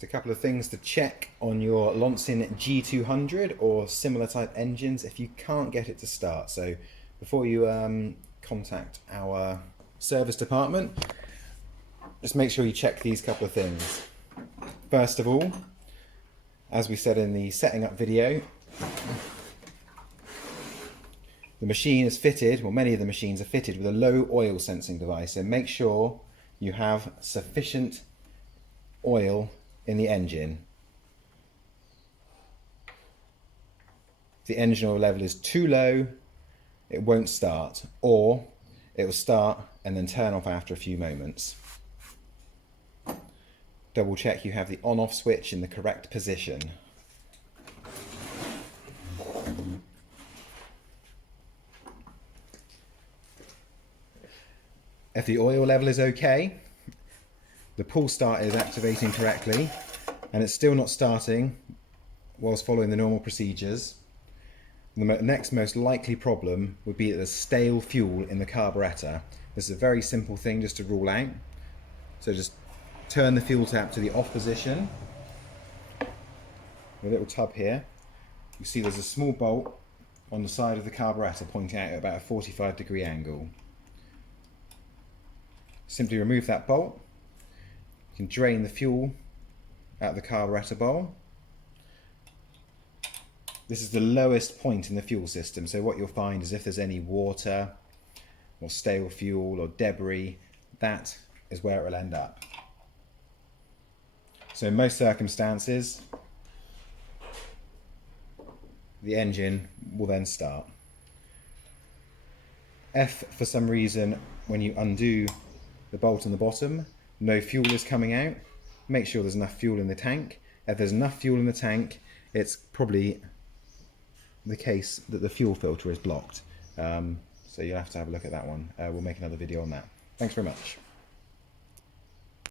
Just a couple of things to check on your Loncin G200 or similar type engines if you can't get it to start. So before you contact our service department, just make sure you check these couple of things. First of all, as we said in the setting up video, the machine is fitted, well, many of the machines are fitted with a low oil sensing device, so make sure you have sufficient oil in the engine. If the engine oil level is too low, it won't start, or it will start and then turn off after a few moments. Double check you have the on-off switch in the correct position. If the oil level is okay, the pull start is activating correctly, and it's still not starting whilst following the normal procedures, the next most likely problem would be that there's stale fuel in the carburettor. This is a very simple thing just to rule out. So just turn the fuel tap to the off position. A little tub here. You see there's a small bolt on the side of the carburettor pointing out at about a 45-degree angle. Simply remove that bolt. You can drain the fuel out of the carburettor bowl. This is the lowest point in the fuel system, so what you'll find is if there's any water or stale fuel or debris, that is where it will end up. So in most circumstances, the engine will then start. If for some reason when you undo the bolt on the bottom, no fuel is coming out, make sure there's enough fuel in the tank. If there's enough fuel in the tank, it's probably the case that the fuel filter is blocked. So you'll have to have a look at that one. We'll make another video on that. Thanks very much.